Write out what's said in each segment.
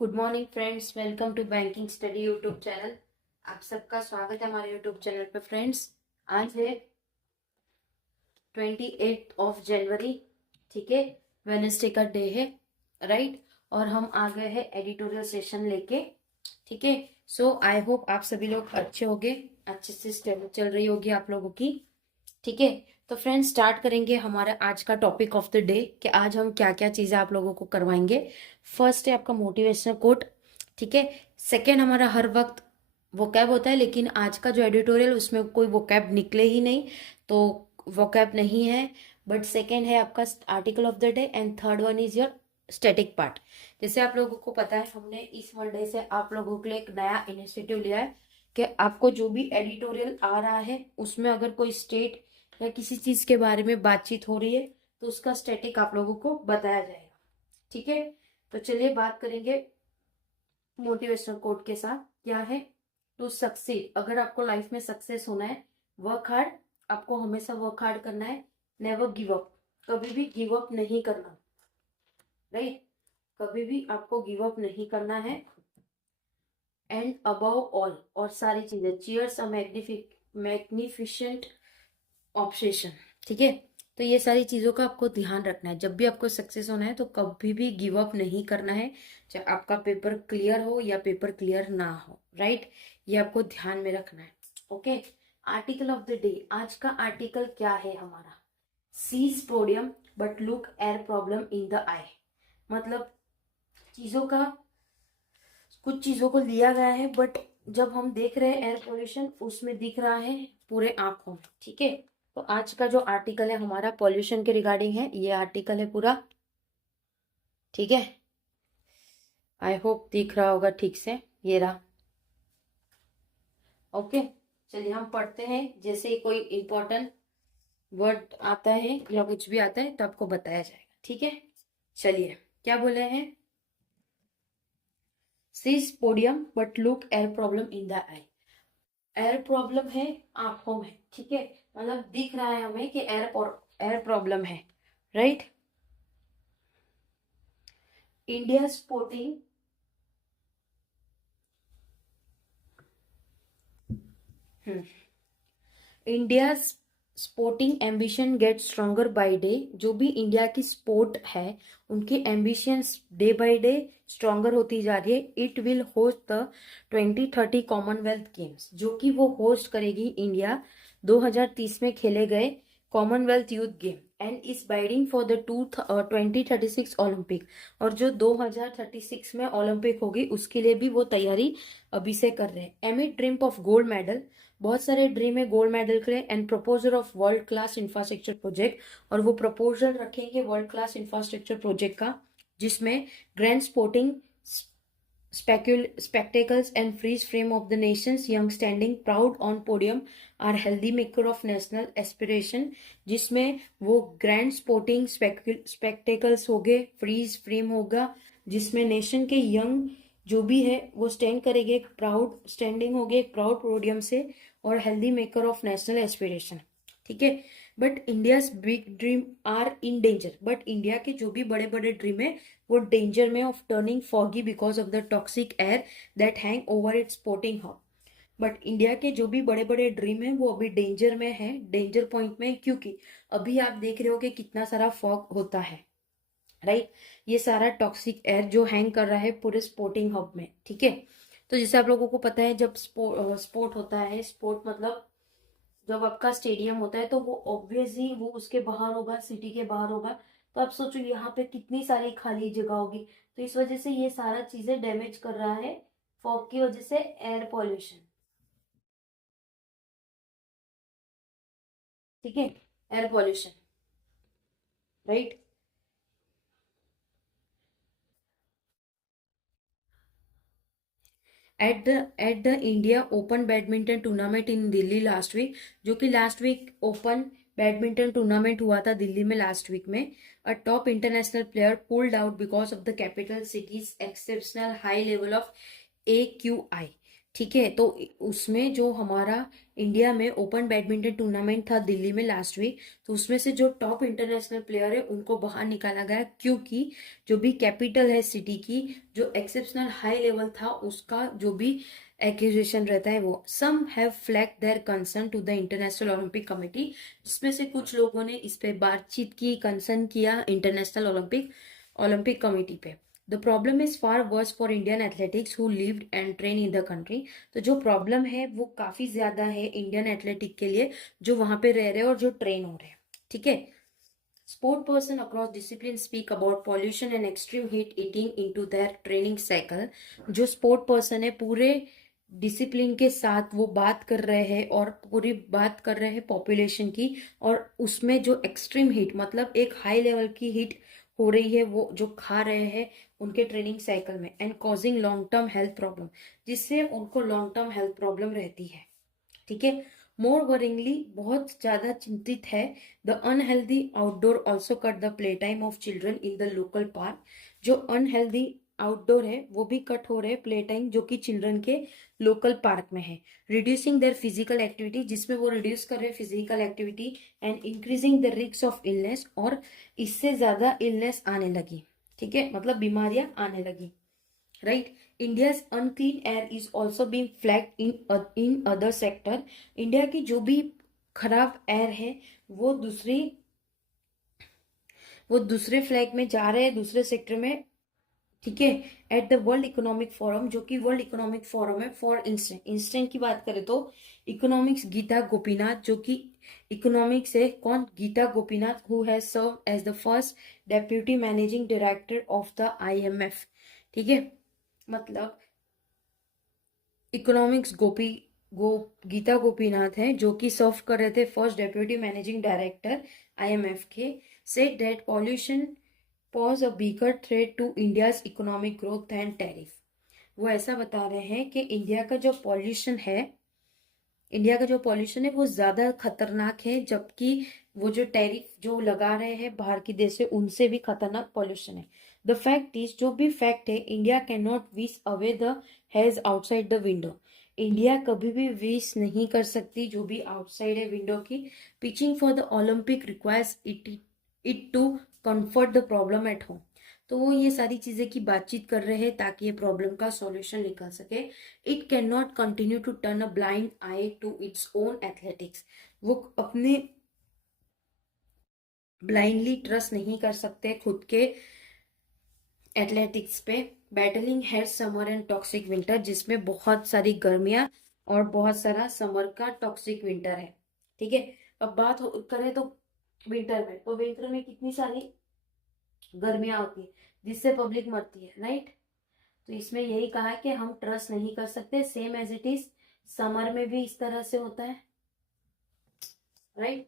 Good morning friends, welcome to banking study YouTube channel. आप सबका स्वागत है हमारे यूट्यूब चैनल पे। फ्रेंड्स, आज है 28 जनवरी, ठीक है, वेडनेसडे का डे है, राइट। और हम आ गए हैं एडिटोरियल सेशन लेके, ठीक है। सो आई होप आप सभी लोग अच्छे होंगे, अच्छे से स्टडी चल रही होगी आप लोगों की, ठीक है। तो फ्रेंड्स, स्टार्ट करेंगे हमारा आज का टॉपिक ऑफ द डे कि आज हम क्या क्या चीजें आप लोगों को करवाएंगे। फर्स्ट है आपका मोटिवेशनल कोट, ठीक है। सेकेंड, हमारा हर वक्त वोकैब होता है, लेकिन आज का जो एडिटोरियल उसमें कोई वोकैब निकले ही नहीं, तो वोकैब नहीं है। बट सेकेंड है आपका article of the day and third one is your static part. जैसे आप लोगों को पता है, हमने इस मंडे से आप लोगों के लिए एक नया इनिशिएटिव लिया है कि आपको जो भी एडिटोरियल आ रहा है उसमें अगर कोई स्टेट या किसी चीज के बारे में बातचीत हो रही है तो उसका स्टैटिक आप लोगों को बताया जाएगा, ठीक है। तो चलिए बात करेंगे मोटिवेशनल कोट के साथ। क्या है? टू सक्सीड, अगर आपको लाइफ में सक्सेस होना है, वर्क हार्ड, आपको हमेशा वर्क हार्ड करना है। नेवर गिव अप, कभी भी गिव अप नहीं करना, राइट। कभी भी आपको गिव अप नहीं करना है। एंड अबव ऑल, और सारी चीजें, चीयर्स अ मैग्निफिशेंट ऑब्सेशन, ठीक है। तो ये सारी चीजों का आपको ध्यान रखना है। जब भी आपको सक्सेस होना है तो कभी भी गिव अप नहीं करना है, चाहे आपका पेपर क्लियर हो या पेपर क्लियर ना हो, राइट। ये आपको ध्यान में रखना है, okay. Article of the day, आज का आर्टिकल क्या है हमारा? Seize podium but look air problem in the eye. मतलब चीजों का, कुछ चीजों को लिया गया है बट जब हम देख रहे हैं एयर पोल्यूशन उसमें दिख रहा है पूरे आंखों में, ठीक है। तो आज का जो आर्टिकल है हमारा पॉल्यूशन के रिगार्डिंग है, ये आर्टिकल है पूरा, ठीक है। आई होप दिख रहा होगा ठीक से, ये रहा, ओके। चलिए हम पढ़ते हैं। जैसे ही कोई इंपॉर्टेंट वर्ड आता है या कुछ भी आता है तो आपको बताया जाएगा, ठीक है। चलिए, क्या बोले हैं? Seize podium but look air problem in the eye. Air problem है आंखों में, ठीक है। मतलब दिख रहा है हमें कि एयर प्रॉब्लम है, right. India sporting, India sporting ambition get stronger by day. जो भी इंडिया की स्पोर्ट है उनकी ambitions day by day stronger होती जा रही है। It will host the 2030 Commonwealth Games, जो कि वो होस्ट करेगी इंडिया 2030 में खेले गए Commonwealth youth game and is biding for the 2036 Olympic. और जो 2036 में ओलंपिक होगी उसके लिए भी वो तैयारी अभी से कर रहे हैं। एमिड ड्रीम ऑफ गोल्ड मेडल, बहुत सारे ड्रीम है गोल्ड मेडल के लिए। And proposal of world class infrastructure project, और वो प्रपोजल रखेंगे वर्ल्ड क्लास इंफ्रास्ट्रक्चर प्रोजेक्ट का, जिसमें grand sporting spectacles and freeze frame of the nation's young standing proud on podium are healthy maker of national aspiration। जिसमें वो grand sporting spectacles हो गए, freeze frame होगा, जिसमें नेशन के यंग जो भी है वो स्टैंड करेंगे, एक प्राउड स्टैंडिंग हो गई एक प्राउड पोडियम से, और healthy maker of national aspiration, ठीक है। But India's big dream are in danger, but India के जो भी बड़े बड़े ड्रीम है वो डेंजर में of turning foggy because of the toxic air that hang over it's sporting hub. But India के जो भी बड़े बड़े ड्रीम है वो अभी डेंजर में है, डेंजर पॉइंट में, क्योंकि अभी आप देख रहे हो कि कितना सारा फॉग होता है, राइट। ये सारा टॉक्सिक एयर जो हैंग कर रहा है पूरे स्पोर्टिंग हब में, ठीक है। तो जैसे आप लोगों को पता है, जब स्पोर्ट होता है, स्पोर्ट मतलब जब आपका स्टेडियम होता है तो वो ऑब्वियसली वो उसके बाहर होगा, सिटी के बाहर होगा। तो आप सोचो यहाँ पे कितनी सारी खाली जगह होगी। तो इस वजह से ये सारा चीजें डैमेज कर रहा है, फॉग की वजह से, एयर पॉल्यूशन, ठीक है, air pollution, right. At the India open badminton tournament in Delhi last week, जो कि last week open badminton tournament हुआ था दिल्ली में लास्ट वीक में, a top international player pulled out because of the capital city's exceptional high level of AQI, ठीक है। तो उसमें जो हमारा इंडिया में ओपन बैडमिंटन टूर्नामेंट था दिल्ली में लास्ट वीक, तो उसमें से जो टॉप इंटरनेशनल प्लेयर है उनको बाहर निकाला गया, क्योंकि जो भी कैपिटल है सिटी की, जो एक्सेप्शनल हाई लेवल था उसका जो भी एक्यूजेशन रहता है, वो some have flagged their concern to the International Olympic Committee, जिसमें से कुछ लोगों ने इस पे बातचीत की, कंसर्न किया इंटरनेशनल ओलंपिक कमेटी पे। The problem is far worse for Indian athletics who lived and train in the country. तो जो प्रॉब्लम है वो काफी ज्यादा है इंडियन एथलेटिक के लिए, जो वहां पे रह रहे हैं और जो ट्रेन हो रहे हैं। ठीक है। Sport person across discipline speak about pollution and extreme heat eating into their training cycle. जो स्पोर्ट पर्सन है पूरे डिसिप्लिन के साथ वो बात कर रहे हैं और पूरी बात कर रहे हैं पॉपुलेशन की, और उसमें जो एक्सट्रीम हीट मतलब एक हाई लेवल की हीट हो रही है वो जो खा रहे हैं उनके ट्रेनिंग साइकिल में, and causing long term health problem, जिससे उनको लॉन्ग टर्म हेल्थ प्रॉब्लम रहती है। ठीक है। मोर वरिंगली, बहुत ज्यादा चिंतित है, the unhealthy outdoor also cut the play time of children in the local park. जो अनहेल्दी आउटडोर है वो भी कट हो रहे प्ले टाइम जो कि चिल्ड्रन के लोकल पार्क में है। रिड्यूसिंग देयर फिजिकल एक्टिविटी, जिसमें वो रिड्यूस कर रहे physical activity, and increasing the risk of illness, और इससे ज्यादा इलनेस आने लगी। ठीक है, मतलब बीमारियां आने लगी। Right. India's unclean air is also being flagged in other sector. India की जो भी खराब एयर है वो दूसरे फ्लैग में जा रहे हैं, दूसरे सेक्टर में। ठीक है। At the world economic forum, जो कि वर्ल्ड इकोनॉमिक फोरम है, फॉर इंस्टेंट की बात करें तो इकोनॉमिक्स गीता गोपीनाथ, जो कि इकोनॉमिक्स है कौन, Gita Gopinath, who has serve as the first deputy managing director of the IMF। ठीक है, मतलब इकोनॉमिक्स गीता गोपीनाथ है जो कि सर्व कर रहे थे first deputy managing director IMF के, said that pollution pose a bigger threat to India's economic growth and tariff. वो ऐसा बता रहे हैं कि इंडिया का जो पॉल्यूशन है वो ज्यादा खतरनाक है, जबकि वो जो टैरिफ जो लगा रहे हैं बाहर की देश से उनसे भी खतरनाक पॉल्यूशन है। द फैक्ट इज, जो भी फैक्ट है, India can not wish away the has outside the window. India कभी भी विश नहीं कर सकती जो भी आउटसाइड है विंडो की। Pitching for the Olympic requires it to comfort the problem at home. तो वो ये सारी चीजें की बातचीत कर रहे हैं ताकि ये प्रॉब्लम का सॉल्यूशन निकल सके। It can not continue to turn a blind eye to its own athletics. वो अपने ब्लाइंडली ट्रस्ट नहीं कर सकते खुद के एथलेटिक्स पे। Battling hate summer and toxic winter, जिसमें बहुत सारी गर्मियां और बहुत सारा समर का टॉक्सिक विंटर है। ठीक है। अब बात करें तो विंटर में, तो विंटर में कितनी सारी गर्मियां होती है जिससे पब्लिक मरती है। राइट। तो इसमें यही कहा है कि हम ट्रस्ट नहीं कर सकते, same as it is summer में भी इस तरह से होता है। Right.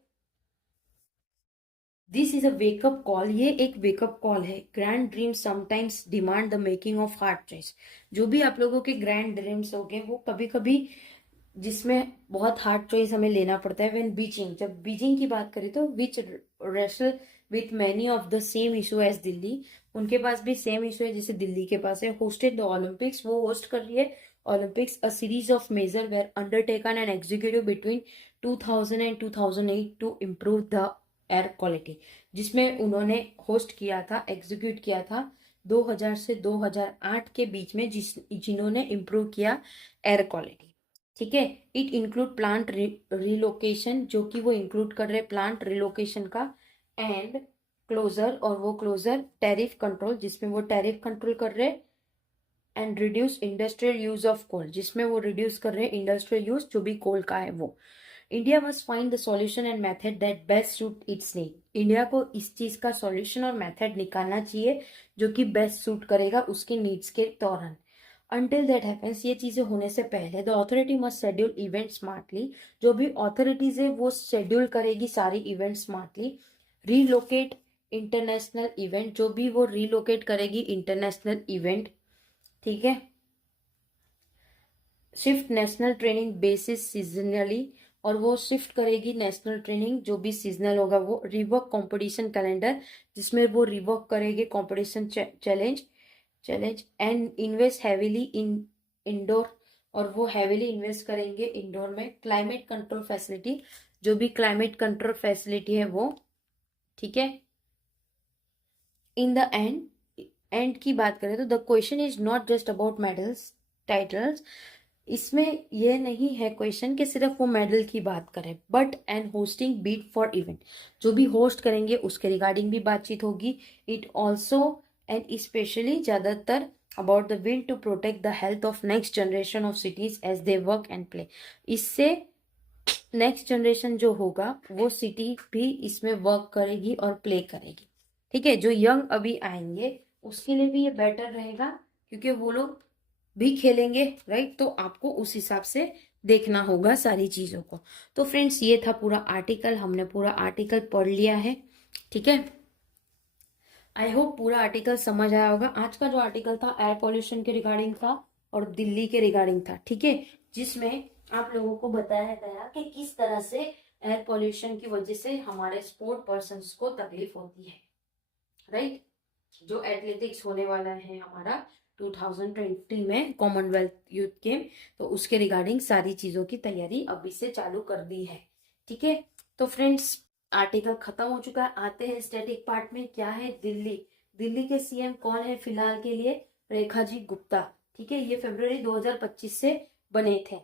This is a wake up call, ये एक वेकअप कॉल है। Grand dreams sometimes demand the making of hard choice. जो भी आप लोगों के ग्रैंड ड्रीम्स हो गए वो कभी कभी जिसमें बहुत हार्ड चॉइस हमें लेना पड़ता है। व्हेन बीजिंग, जब बीजिंग की बात करें तो which wrestle with many of the same issue as Delhi, उनके पास भी सेम इशू है जैसे दिल्ली के पास है। होस्टेड द ओलंपिक्स, वो होस्ट कर रही है Olympics. A series of major were undertaken and executive between 2000 and 2008 to improve the air quality, जिसमें उन्होंने होस्ट किया था, एग्जीक्यूट किया था 2000 से 2008 के बीच में, जिन्होंने इम्प्रूव किया एयर क्वालिटी। ठीक है। इट इंक्लूड प्लांट रिलोकेशन, जो कि वो इंक्लूड कर रहे प्लांट रिलोकेशन का, एंड क्लोजर, और वो क्लोजर टैरिफ कंट्रोल, जिसमें वो टैरिफ कंट्रोल कर रहे, and reduce industrial use of coal, जिसमें वो रिड्यूस कर रहे इंडस्ट्रियल यूज जो भी कोल का है वो। India must find the solution and method that best suit it's need. India को इस चीज का सॉल्यूशन और मेथड निकालना चाहिए जो कि बेस्ट सूट करेगा उसके नीड्स के दौरान। Until that happens, ये चीजें होने से पहले the authority must schedule event smartly. जो भी ऑथोरिटीज है वो शेड्यूल करेगी सारी event smartly. Relocate international event, जो भी वो रीलोकेट करेगी इंटरनेशनल इवेंट। ठीक है। Shift national training basis seasonally, और वो शिफ्ट करेगी नेशनल ट्रेनिंग जो भी सीजनल होगा वो। रिवर्क कंपटीशन कैलेंडर, जिसमें वो रिवर्क करेगी competition challenge and invest heavily in indoor और वो हैविली इन्वेस्ट करेंगे इंडोर में क्लाइमेट कंट्रोल फैसिलिटी, जो भी क्लाइमेट कंट्रोल फैसिलिटी है वो, ठीक है। इन द एंड की बात करें तो the question is not just about medals titles, इसमें यह नहीं है क्वेश्चन कि सिर्फ वो मेडल की बात करें, but and hosting beat for event, जो भी होस्ट करेंगे उसके रिगार्डिंग भी बातचीत होगी। इट ऑल्सो एंड स्पेशली ज्यादातर about the will to protect the health of next generation of cities as they work and play. इससे नेक्स्ट जनरेशन जो होगा वो सिटी भी इसमें वर्क करेगी और प्ले करेगी, ठीक है। जो यंग अभी आएंगे उसके लिए भी ये बेटर रहेगा, क्योंकि वो लोग भी खेलेंगे, राइट। तो आपको उस हिसाब से देखना होगा सारी चीजों को। तो फ्रेंड्स ये था पूरा आर्टिकल, हमने पूरा आर्टिकल पढ़ लिया है, ठीक है। आई होप पूरा आर्टिकल समझ आया होगा। आज का जो आर्टिकल था एयर पॉल्यूशन के रिगार्डिंग था और दिल्ली के रिगार्डिंग था, ठीक है, जिसमें आप लोगों को बताया गया कि किस तरह से एयर पॉल्यूशन की वजह से हमारे स्पोर्ट पर्सन्स को तकलीफ होती है, राइट। जो एथलेटिक्स होने वाला है हमारा 2020 में कॉमनवेल्थ यूथ गेम, तो उसके रिगार्डिंग सारी चीजों की तैयारी अभी से चालू कर दी है, ठीक है। तो फ्रेंड्स आर्टिकल खत्म हो चुका है। आते हैं स्टैटिक पार्ट में। क्या है? दिल्ली के सीएम कौन है फिलहाल के लिए? रेखा जी गुप्ता, ठीक है। ये फरवरी 2025 से बने थे।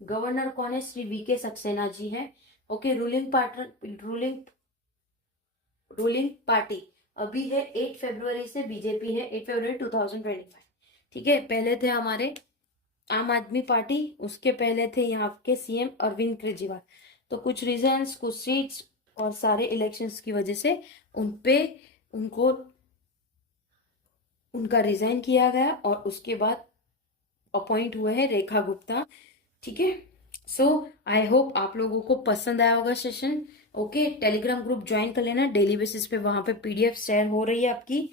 गवर्नर कौन है? श्री वीके सक्सेना जी है, ओके। रूलिंग पार्टी अभी है 8 फरवरी से बीजेपी है, 8 फरवरी 2025, ठीक है। पहले थे हमारे आम आदमी पार्टी, उसके पहले थे यहाँ के सीएम अरविंद केजरीवाल। तो कुछ रीजंस, कुछ सीट्स और सारे इलेक्शंस की वजह से उनको उनका रिजाइन किया गया और उसके बाद अपॉइंट हुए हैं रेखा गुप्ता, ठीक है। सो आई होप आप लोगों को पसंद आया होगा session, okay. Telegram group join कर लेना, डेली बेसिस पे वहां पे पीडीएफ शेयर हो रही है आपकी।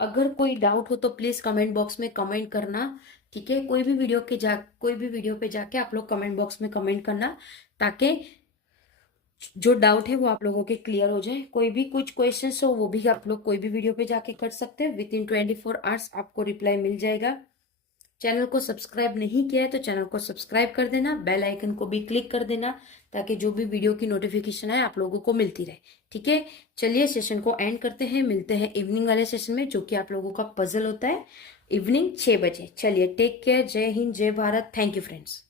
अगर कोई डाउट हो तो प्लीज कमेंट बॉक्स में कमेंट करना, ठीक है। कोई भी वीडियो पे जाके आप लोग कमेंट बॉक्स में कमेंट करना, ताकि जो डाउट है वो आप लोगों के क्लियर हो जाए। कोई भी कुछ क्वेश्चंस हो वो भी आप लोग कोई भी वीडियो पे जाके कर सकते हैं। विद इन 24 आवर्स आपको रिप्लाई मिल जाएगा। चैनल को सब्सक्राइब नहीं किया है तो चैनल को सब्सक्राइब कर देना, बेल आइकन को भी क्लिक कर देना, ताकि जो भी वीडियो की नोटिफिकेशन है आप लोगों को मिलती रहे, ठीक है। चलिए सेशन को एंड करते हैं, मिलते हैं इवनिंग वाले सेशन में, जो कि आप लोगों का पजल होता है इवनिंग 6 बजे। चलिए टेक केयर, जय हिंद, जय भारत, थैंक यू फ्रेंड्स।